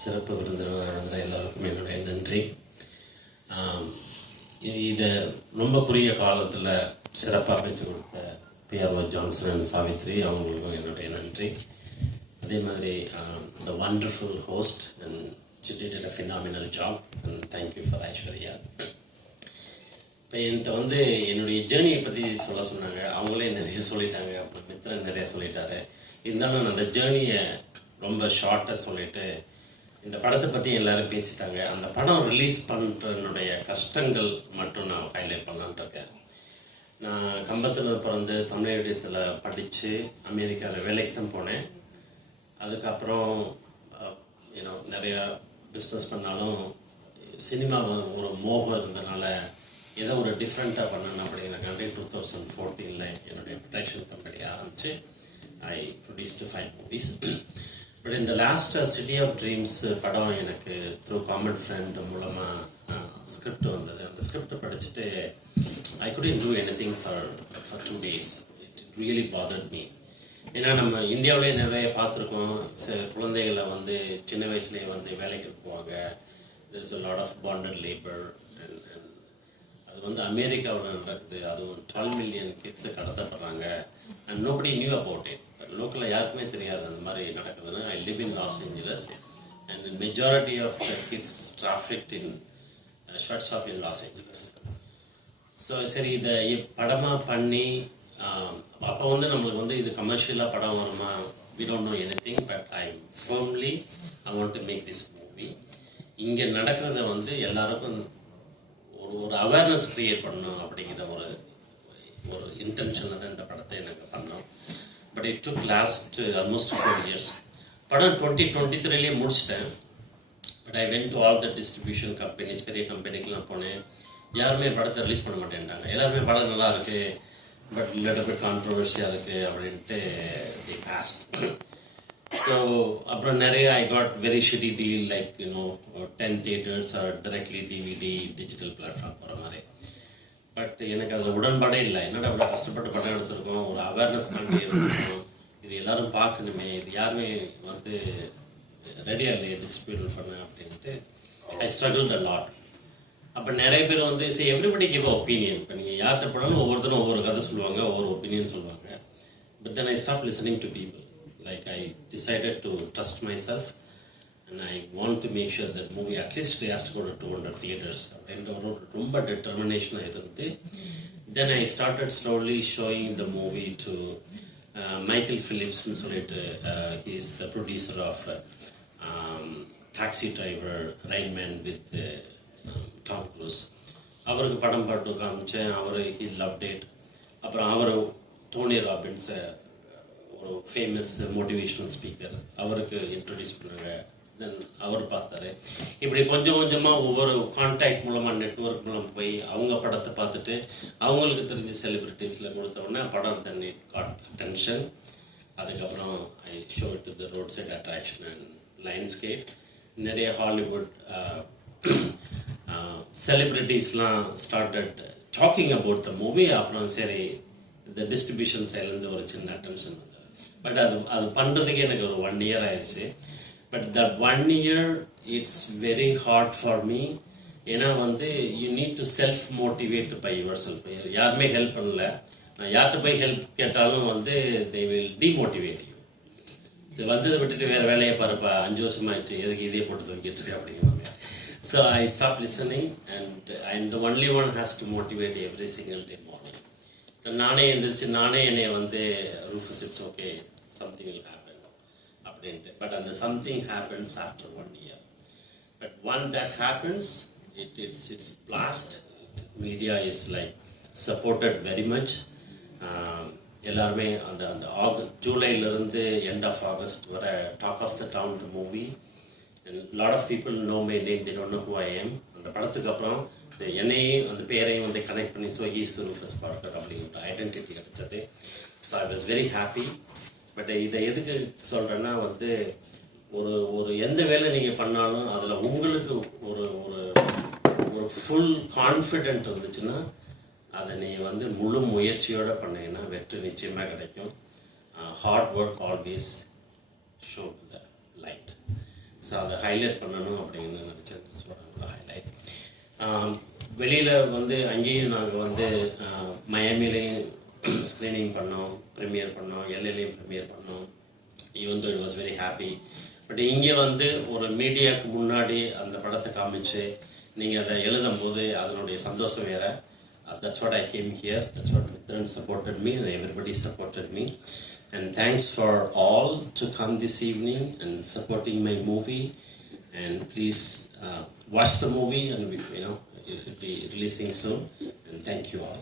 சிறப்பு விருந்தினர் எல்லாருக்கும் என்னுடைய நன்றி. இதை ரொம்ப குறுகிய காலத்தில் சிறப்பாக பேச்சு கொடுத்த பிஆர்ஓ ஜான்சன் அண்ட் சாவித்ரி அவங்களுக்கும் என்னுடைய நன்றி. அதே மாதிரி த wonderful host and she did a phenomenal job and thank you for Aishwarya. இப்போ என்கிட்ட என்னுடைய ஜேர்னியை பற்றி சொன்னாங்க. அவங்களே நிறைய சொல்லிட்டாங்க, அப்புறம் மித்திரன் நிறைய சொல்லிட்டாரு. இருந்தாலும் நான் அந்த ஜேர்னியை ரொம்ப ஷார்ட்டாக சொல்லிவிட்டு இந்த படத்தை பற்றி எல்லோரும் பேசிட்டாங்க. அந்த படம் ரிலீஸ் பண்ணுறனுடைய கஷ்டங்கள் மட்டும் நான் ஹைலைட் பண்ணலான்ட்ருக்கேன். நான் கம்பத்தில் பிறந்து தமிழ் மீடியத்தில் படித்து அமெரிக்காவில் வேலைக்கு தான் போனேன். அதுக்கப்புறம் நிறையா பிஸ்னஸ் பண்ணாலும் சினிமா ஒரு மோகம் இருந்ததுனால ஏதோ ஒரு டிஃப்ரெண்ட்டாக பண்ணணும் அப்படிங்கிறக்காண்டி 2014 என்னுடைய ப்ரொடக்ஷன் கம்பெனி ஆரம்பித்து ஐ ப்ரொடியூஸ்டு 5 மூவிஸ். பட் இந்த லாஸ்ட் சிட்டி ஆஃப் ட்ரீம்ஸ் படம் எனக்கு த்ரூ காமன் ஃப்ரெண்ட் மூலமாக ஸ்கிரிப்ட் வந்தது. அந்த ஸ்கிரிப்ட் படிச்சுட்டு ஐ couldn't do anything for 2 days. It really bothered me. ஏன்னா நம்ம இந்தியாவிலே நிறைய பார்த்துருக்கோம். குழந்தைகளை சின்ன வயசுலேயே வேலைக்கு போவாங்க. there is a lot of bonded labor and அது அமெரிக்காவில் நடக்குது. அதுவும் 12 million கிட்ஸை கடத்தப்படுறாங்க. and nobody knew about it. லோக்கலில் யாருக்குமே தெரியாது அந்த மாதிரி நடக்குதுன்னு. I live in Los Angeles and the majority of the kids trafficked in sweatshop in Los Angeles. So சரி இதை படமாக பண்ணி அப்போ நம்மளுக்கு இது கமர்ஷியலாக படம் வருமா, we don't know anything, but I firmly I want to make this movie. இங்கே நடக்கிறத எல்லாருக்கும் ஒரு அவேர்னஸ் க்ரியேட் பண்ணணும் அப்படிங்கிற ஒரு இன்டென்ஷனில் தான் இந்த படத்தை எனக்கு பண்ணோம். But it took last almost 4 years. படம் 2023 முடிச்சிட்டேன். But I went to all the distribution companies, பெரிய கம்பெனிக்கெலாம் போனேன். யாருமே படத்தை ரிலீஸ் பண்ண மாட்டேன்ட்டாங்க. எல்லாருமே படம் நல்லா இருக்குது, பட் லிட்டில் பிட் கான்ட்ரவர்சியாக இருக்குது அப்படின்ட்டு தி பாஸ்ட். ஸோ அப்புறம் நிறைய I got very shitty deal like 10 theatres are directly DVD digital platform போகிற மாதிரி. பட் எனக்கு அதில் உடன்பாடே இல்லை. என்னடா அவ்வளோ கஷ்டப்பட்டு படம் எடுத்திருக்கோம், ஒரு அவேர்னஸ் பண்ணி எடுத்துருக்கோம், இது எல்லோரும் பார்க்கணுமே, இது யாருமே ரெடியாக இல்லையே டிஸ்ட்ரிபியூட் பண்ண அப்படின்ட்டு ஐ ஸ்ட்ரகிள்ட் அ லாட். அப்போ நிறைய பேர் சரி எவ்ரிபடி கிவ் அ ஒப்பீனியன். இப்போ நீங்கள் யார்கிட்ட போனாலும் ஒவ்வொருத்தரும் ஒவ்வொரு கதை சொல்லுவாங்க, ஒவ்வொரு ஒப்பீனியன் சொல்லுவாங்க. But then I stop listening to people. Like I decided to trust my self and I want to make sure that movie at least has to go to 200 theaters. அப்படின்ற ரொம்ப டெட்டர்மினேஷனாக இருந்து then I started slowly showing the movie to Michael Phillips ன்னு சொல்லிட்டு he is the producer of Taxi Driver, Rain Man with Tom Cruise. அவருக்கு படம் பாட்டு காமிச்சேன். அவர் he loved it. அப்புறம் அவர் டோனி ராபின்ஸ் ஒரு ஃபேமஸ் மோட்டிவேஷ்னல் ஸ்பீக்கர், அவருக்கு இன்ட்ரடியூஸ் பண்ணாங்க. தென் அவர் பார்த்தாரு. இப்படி கொஞ்சம் கொஞ்சமாக ஒவ்வொரு கான்டாக்ட் மூலமாக நெட்வொர்க் மூலம் போய் அவங்க படத்தை பார்த்துட்டு அவங்களுக்கு தெரிஞ்ச செலிப்ரிட்டிஸில் கொடுத்தோடனே படம் தண்ணி காட் அட்டென்ஷன். அதுக்கப்புறம் I show to the road side attraction and lines gate. நிறைய ஹாலிவுட் செலிப்ரிட்டிஸ்லாம் started talking about the movie. அப்புறம் சரி இந்த டிஸ்ட்ரிபியூஷன் சைட்லேருந்து ஒரு சின்ன அட்டென்ஷன் வந்தது. பட் அது பண்ணுறதுக்கு எனக்கு ஒரு 1 year ஆயிடுச்சு. But that 1 year it's very hard for me. ஏன்னா you need to self motivate by yourself. யாருமே ஹெல்ப் பண்ணல. நான் யார்கிட்ட போய் ஹெல்ப் கேட்டாலும் they will demotivate you. சரி வந்ததை விட்டுட்டு வேறு வேலையை பாருப்பா, 5 வருஷமாகிடுச்சு, எதுக்கு இதே போட்டு தூக்கிட்டு இருக்கு அப்படிங்கிறாங்க. So I stopped listening and I'm the only one who has to motivate every single day morning. நானே எந்திரிச்சு நானே என்னை Rufus, it's okay, something will happen அப்படின்ட்டு. பட் அந்த something happens after 1 year. But once that happens, it's blast. Media is like supported very much. எல்லாருமே அந்த ஜூலைலேருந்து end of August வர talk of the town the movie. and lot of people know my name, they don't know who I am. அந்த படத்துக்கு அப்புறம் என்னையும் அந்த பேரையும் கனெக்ட் பண்ணி ஸோ ஹீஸ் ரூஃபஸ் பார்க்கர் அப்படிங்கிற ஐடென்டிட்டி கிடைச்சது. So I was very happy. But இதை எதுக்கு சொல்கிறேன்னா ஒரு எந்த வேலை நீங்கள் பண்ணாலும் அதில் உங்களுக்கு ஒரு ஒரு ஃபுல் கான்ஃபிடென்ட் இருந்துச்சுன்னா அதை நீங்கள் முழு முயற்சியோடு பண்ணீங்கன்னா வெற்றி நிச்சயமாக கிடைக்கும். Hard work always show to the light. So அதை ஹைலைட் பண்ணணும் அப்படின்னு நினச்சேன். ஹைலைட் வெளியில் வந்து அங்கேயும் நாங்கள் வந்து மயாமிலையும் ஸ்க்ரீனிங் பண்ணோம், ப்ரீமியர் பண்ணோம், எல்ஏலையும் ப்ரீமியர் பண்ணோம். Even though it was very happy. But இங்கே வந்து ஒரு மீடியாவுக்கு முன்னாடி அந்த படத்தை காமிச்சு நீங்கள் அதை எழுதும் போது அதனுடைய சந்தோஷம் வேறு. That's what I came here. That's what Mithran supported me and everybody supported me. And thanks for all to come this evening and supporting my movie. And please watch the movie, and it will be releasing soon. And thank you all.